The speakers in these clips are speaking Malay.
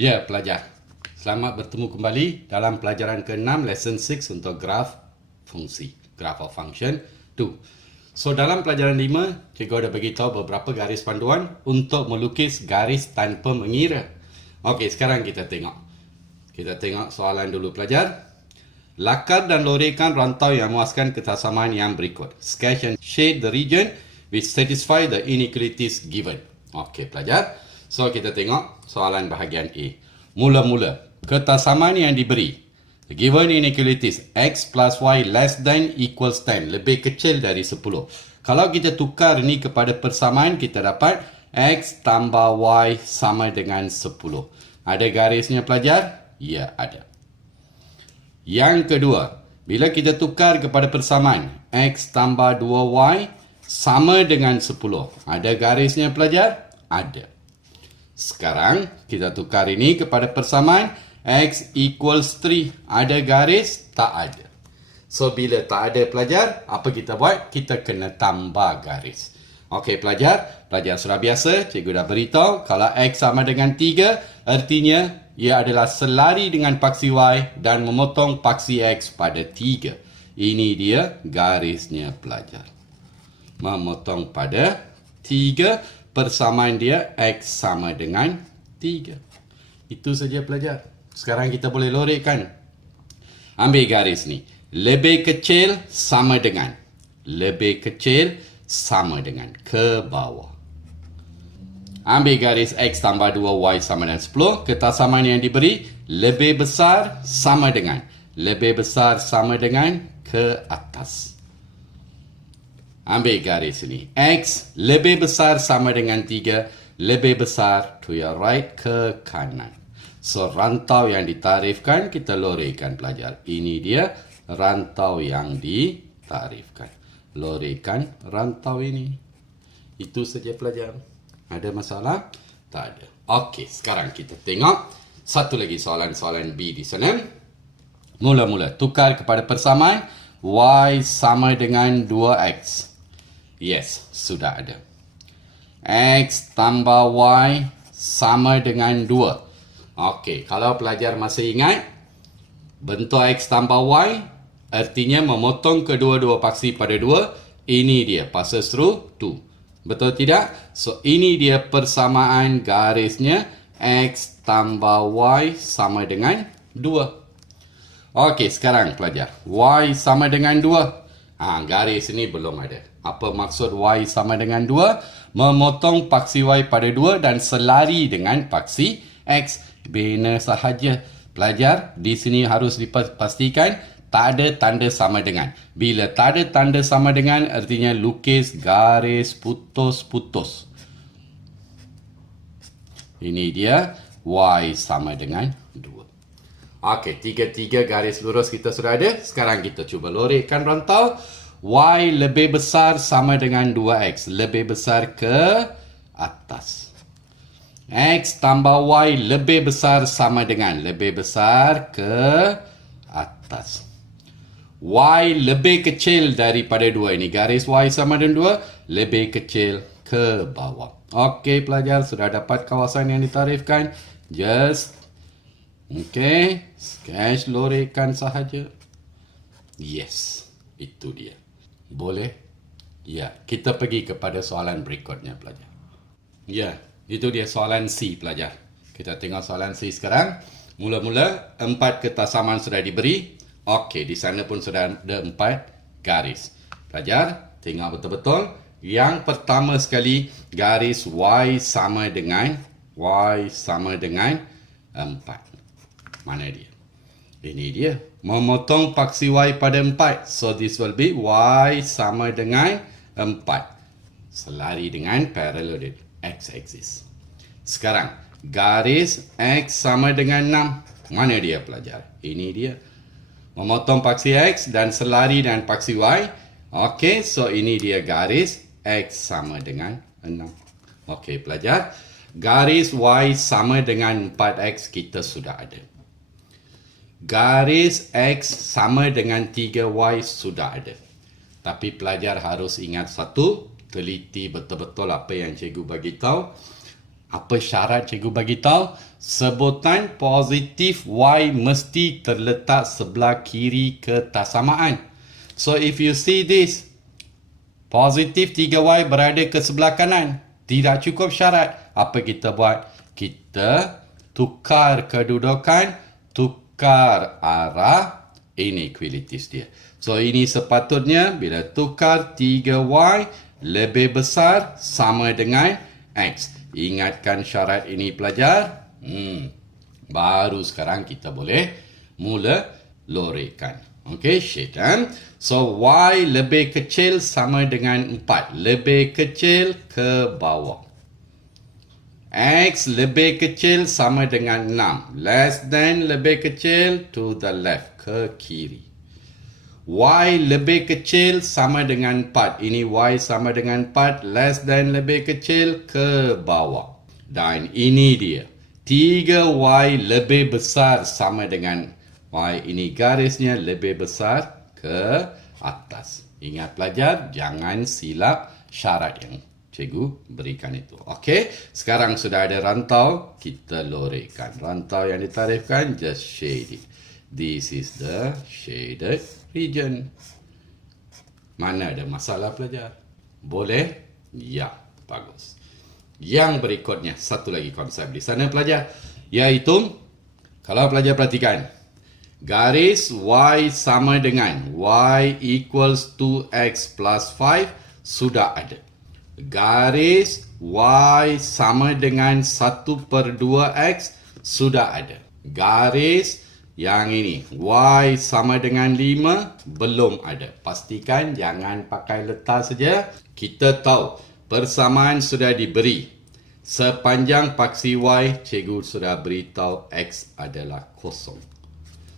Ya, pelajar. Selamat bertemu kembali dalam pelajaran ke-6 lesson 6 untuk graf fungsi, graph of function 2. So, dalam pelajaran 5, cikgu ada beritahu beberapa garis panduan untuk melukis garis tanpa mengira. Okey, sekarang kita tengok. Kita tengok soalan dulu, pelajar. Lakar dan loraikan rantau yang memuaskan kesamaan yang berikut. Sketch and shade the region which satisfy the inequalities given. Okey, pelajar. So, kita tengok soalan bahagian A. Mula-mula, kesamaan yang diberi. The given inequalities x plus y less than equals 10. Lebih kecil dari 10. Kalau kita tukar ni kepada persamaan, kita dapat x tambah y sama dengan 10. Ada garisnya, pelajar? Ya, ada. Yang kedua, bila kita tukar kepada persamaan, x tambah 2y sama dengan 10. Ada garisnya, pelajar? Ada. Sekarang, kita tukar ini kepada persamaan x equals 3. Ada garis? Tak ada. So, bila tak ada, pelajar, apa kita buat? Kita kena tambah garis. Okey, pelajar. Pelajar sudah biasa, cikgu dah beritahu. Kalau x sama dengan 3, artinya ia adalah selari dengan paksi y dan memotong paksi x pada 3. Ini dia garisnya, pelajar. Memotong pada 3, persamaan dia x sama dengan 3. Itu saja, pelajar. Sekarang kita boleh loraikan. Ambil garis ni. Lebih kecil sama dengan. Lebih kecil sama dengan. Ke bawah. Ambil garis x tambah 2y sama dengan 10. Kesamaan yang diberi. Lebih besar sama dengan. Lebih besar sama dengan ke atas. Ambil garis ini. X lebih besar sama dengan 3. Lebih besar to your right ke kanan. So, rantau yang ditarifkan kita loraikan, pelajar. Ini dia rantau yang ditarifkan. Loraikan rantau ini. Itu saja, pelajar. Ada masalah? Tak ada. Okey, sekarang kita tengok satu lagi soalan-soalan B di sana. Mula-mula, tukar kepada persamaan. Y sama dengan 2x. Yes, sudah ada. X tambah y sama dengan 2. Okey, kalau pelajar masih ingat, bentuk x tambah y artinya memotong kedua-dua paksi pada 2. Ini dia, passes through 2. Betul tidak? So, ini dia persamaan garisnya. X tambah y sama dengan 2. Okey, sekarang pelajar. Y sama dengan 2. Garis ini belum ada. Apa maksud y sama dengan 2? Memotong paksi y pada 2 dan selari dengan paksi x. Bina sahaja. Pelajar, di sini harus dipastikan tak ada tanda sama dengan. Bila tak ada tanda sama dengan, artinya lukis garis putus-putus. Ini dia, y sama dengan 2. Okey, tiga-tiga garis lurus kita sudah ada. Sekarang kita cuba loraikan rantau. Y lebih besar sama dengan 2x. Lebih besar ke atas. X tambah y lebih besar sama dengan. Lebih besar ke atas. Y lebih kecil daripada 2. Ini garis y sama dengan 2. Lebih kecil ke bawah. Okey, pelajar. Sudah dapat kawasan yang ditarifkan. Just sketch, loraikan sahaja. Yes, itu dia. Boleh? Ya, kita pergi kepada soalan berikutnya, pelajar. Ya, itu dia soalan C, pelajar. Kita tengok soalan C sekarang. Mula-mula, 4 kesamaan sudah diberi. Okey, di sana pun sudah ada 4 garis. Pelajar, tengok betul-betul. Yang pertama sekali, garis Y sama dengan 4. Mana dia? Ini dia. Memotong paksi y pada 4. So, this will be y sama dengan 4. Selari dengan parallel x-axis. Sekarang, garis x sama dengan 6. Mana dia, pelajar? Ini dia. Memotong paksi x dan selari dengan paksi y. Okey, so ini dia garis x sama dengan 6. Okey, pelajar. Garis y sama dengan 4x kita sudah ada. Garis x sama dengan 3y sudah ada. Tapi pelajar harus ingat satu, teliti betul-betul apa yang cikgu bagi tahu. Apa syarat cikgu bagi tahu? Sebutan positif Y mesti terletak sebelah kiri ketasamaan. So if you see this, positif 3Y berada ke sebelah kanan. Tidak cukup syarat. Apa kita buat? Kita tukar kedudukan, tukar arah inequalities dia. So ini sepatutnya bila tukar 3Y lebih besar sama dengan X. Ingatkan syarat ini pelajar. Baru sekarang kita boleh mula loraikan. Okay, shade. So, Y lebih kecil sama dengan 4. Lebih kecil ke bawah. X lebih kecil sama dengan 6. Less than lebih kecil to the left, ke kiri. Y lebih kecil sama dengan 4. Ini Y sama dengan 4. Less than lebih kecil ke bawah. Dan ini dia. 3Y lebih besar sama dengan Y. Ini garisnya lebih besar ke atas. Ingat pelajar, jangan silap syarat yang cikgu berikan itu. Okey, sekarang sudah ada rantau, kita loraikan. Rantau yang ditarifkan, just shade it. This is the shaded region. Mana ada masalah pelajar? Boleh? Ya, bagus. Yang berikutnya, satu lagi konsep di sana pelajar, iaitu, kalau pelajar perhatikan, garis Y sama dengan Y equals 2X plus 5 sudah ada. Garis Y sama dengan 1/2X sudah ada. Garis yang ini Y sama dengan 5 belum ada. Pastikan jangan pakai letak saja. Kita tahu persamaan sudah diberi. Sepanjang paksi Y, cikgu sudah beritahu X adalah kosong.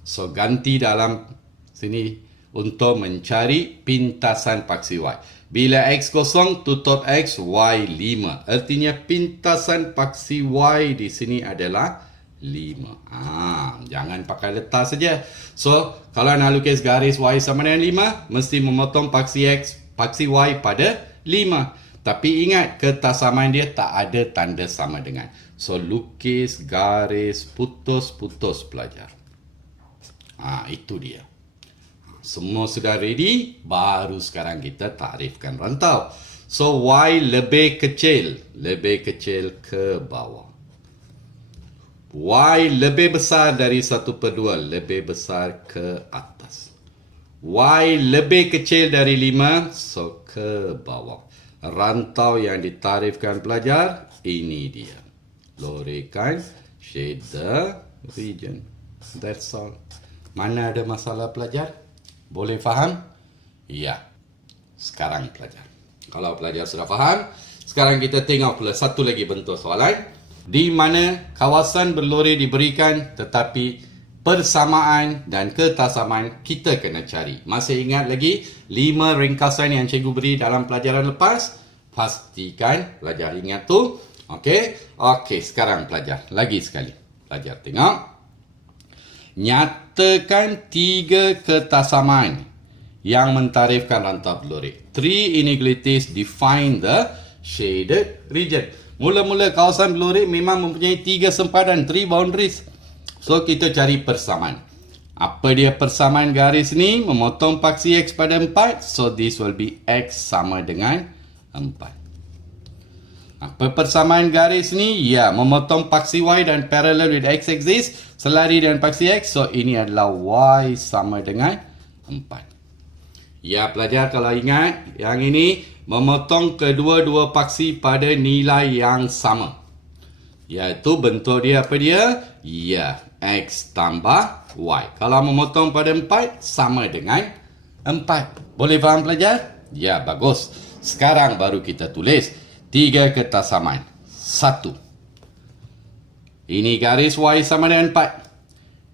So, ganti dalam sini untuk mencari pintasan paksi Y. Bila X kosong, tutup X, Y 5. Artinya pintasan paksi Y di sini adalah 5. Jangan pakai letak saja. So, kalau nak lukis garis Y sama dengan 5, mesti memotong paksi X, paksi Y pada 5. Tapi ingat, ketasamaan dia tak ada tanda sama dengan. So, lukis garis putus-putus pelajar. Itu dia. Semua sudah ready, baru sekarang kita takrifkan rantau. So, Y lebih kecil ke bawah. Y lebih besar dari 1/2, lebih besar ke atas. Y lebih kecil dari 5, so ke bawah. Rantau yang ditarifkan pelajar, ini dia. Loraikan, shade the region. That's all. Mana ada masalah pelajar? Boleh faham? Ya. Sekarang pelajar. Kalau pelajar sudah faham, sekarang kita tengok pula satu lagi bentuk soalan. Di mana kawasan berlori diberikan tetapi persamaan dan ketasamaan kita kena cari. Masih ingat lagi 5 ringkasan yang cikgu beri dalam pelajaran lepas? Pastikan pelajar ingat tu. Okey, sekarang pelajar. Lagi sekali. Pelajar tengok. Nyatakan 3 ketasamaan yang mentarifkan rantau berlori. 3 inequalities define the shaded region. Mula-mula kawasan berlori memang mempunyai 3 sempadan, 3 boundaries. So, kita cari persamaan. Apa dia persamaan garis ni? Memotong paksi X pada 4. So, this will be X sama dengan 4. Apa persamaan garis ni? Ya, memotong paksi Y dan parallel with X axis. Selari dengan paksi X. So, ini adalah Y sama dengan 4. Ya, pelajar kalau ingat, yang ini memotong kedua-dua paksi pada nilai yang sama. Iaitu bentuk dia apa dia? Ya, X tambah Y. Kalau memotong pada 4, sama dengan 4. Boleh faham pelajar? Ya, bagus. Sekarang baru kita tulis 3 ketasamaan. 1. Ini garis Y sama dengan 4.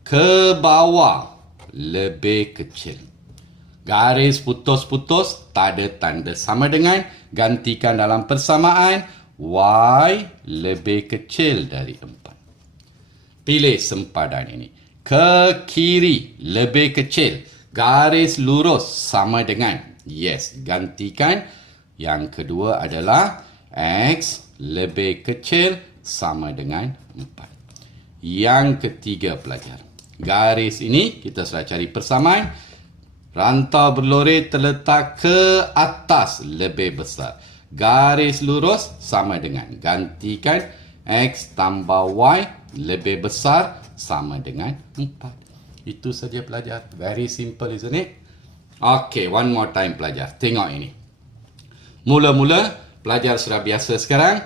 Ke bawah lebih kecil. Garis putus-putus tak ada tanda sama dengan. Gantikan dalam persamaan. Y lebih kecil dari 4. Pilih sempadan ini. Ke kiri lebih kecil. Garis lurus sama dengan. Yes, gantikan. Yang kedua adalah X lebih kecil sama dengan 4. Yang ketiga pelajar. Garis ini kita sudah cari persamaan. Rantau berlori terletak ke atas lebih besar. Garis lurus sama dengan gantikan X tambah Y lebih besar sama dengan 4. Itu saja pelajar. Very simple, isn't it? Okay, one more time pelajar. Tengok ini. Mula-mula pelajar sudah biasa sekarang.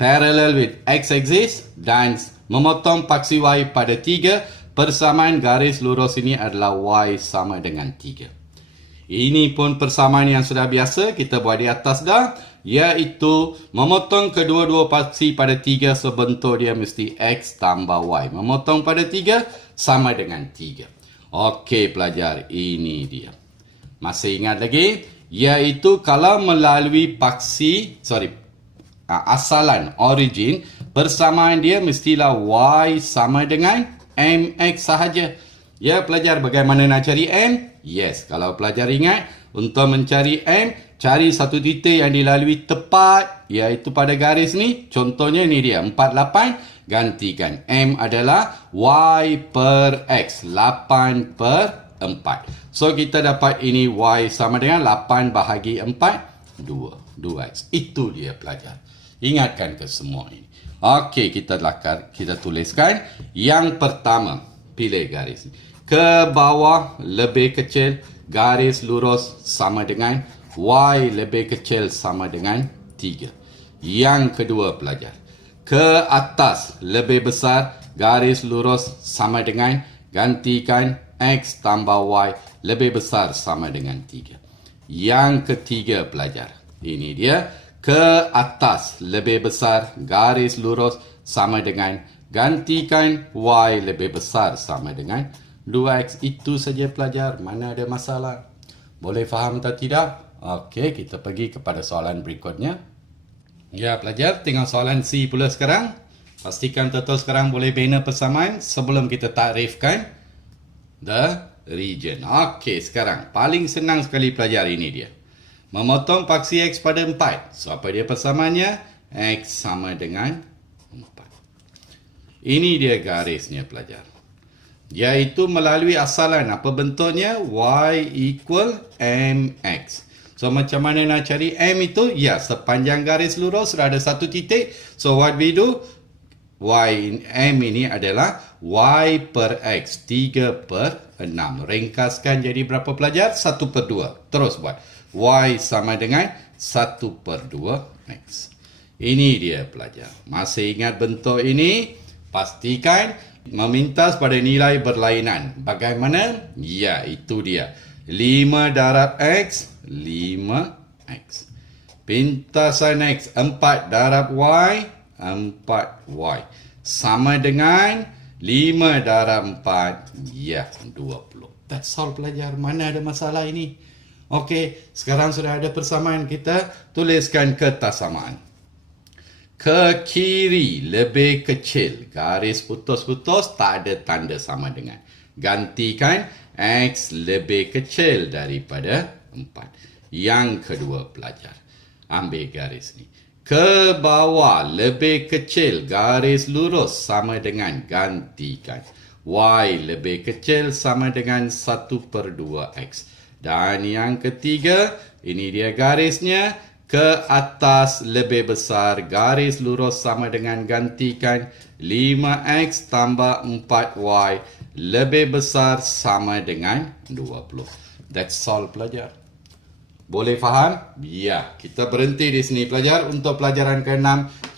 Parallel with x-axis dan memotong paksi y pada 3. Persamaan garis lurus ini adalah y sama dengan 3. Ini pun persamaan yang sudah biasa kita buat di atas dah, iaitu memotong kedua-dua paksi pada 3, sebentuk dia mesti x tambah y. Memotong pada 3 sama dengan 3. Okey pelajar, ini dia. Masih ingat lagi? Iaitu kalau melalui asalan, origin, persamaan dia mestilah y sama dengan mx sahaja. Ya pelajar, bagaimana nak cari m? Yes, kalau pelajar ingat, untuk mencari m, cari satu titik yang dilalui tepat, iaitu pada garis ni. Contohnya ni dia, 48, gantikan m adalah y per x, 8 per 4. So kita dapat ini y sama dengan 8 bahagi 4, 2x. Itu dia pelajar. Ingatkan ke semua ini. Okey, kita tuliskan. Yang pertama, pilih garis. Ke bawah lebih kecil, garis lurus sama dengan y lebih kecil sama dengan 3. Yang kedua pelajar. Ke atas lebih besar, garis lurus sama dengan gantikan x tambah y lebih besar sama dengan 3. Yang ketiga pelajar. Ini dia. Ke atas lebih besar, garis lurus sama dengan gantikan y lebih besar sama dengan 2x. Itu saja pelajar. Mana ada masalah? Boleh faham atau tidak? Okey, kita pergi kepada soalan berikutnya. Ya pelajar, tengok soalan C pula sekarang. Pastikan total sekarang boleh bina persamaan sebelum kita takrifkan the region. Okey, sekarang paling senang sekali pelajar, ini dia. Memotong paksi x pada 4. So, apa dia persamaannya? X sama dengan 4. Ini dia garisnya pelajar. Iaitu melalui asalan. Apa bentuknya? Y equal mx. So, macam mana nak cari m itu? Ya, sepanjang garis lurus sudah ada satu titik. So, what we do? M ini adalah y per x. 3 per 6. Ringkaskan jadi berapa pelajar? 1 per 2. Terus buat. Y sama dengan 1 per 2x. Ini dia pelajar. Masih ingat bentuk ini? Pastikan memintas pada nilai berlainan. Bagaimana? Ya, itu dia. 5 darab x, 5x. Pintasan x, 4 darab y, 4y. Sama dengan 5 darab 4, ya, 20. That's all pelajar. Mana ada masalah ini? Okey, sekarang sudah ada persamaan. Kita tuliskan ketasamaan. Ke kiri lebih kecil. Garis putus-putus, tak ada tanda sama dengan. Gantikan x lebih kecil daripada 4. Yang kedua pelajar. Ambil garis ni. Ke bawah lebih kecil. Garis lurus sama dengan gantikan. Y lebih kecil sama dengan 1 per 2x. Dan yang ketiga, ini dia garisnya. Ke atas lebih besar, garis lurus sama dengan gantikan 5x tambah 4y lebih besar sama dengan 20. That's all pelajar. Boleh faham? Ya, kita berhenti di sini pelajar. Untuk pelajaran ke-6,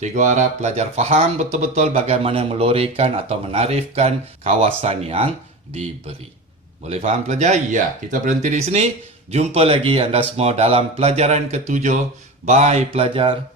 cikgu harap pelajar faham betul-betul bagaimana melorikan atau menarifkan kawasan yang diberi. Boleh faham pelajar? Ya, kita berhenti di sini. Jumpa lagi anda semua dalam pelajaran ke-7. Bye pelajar.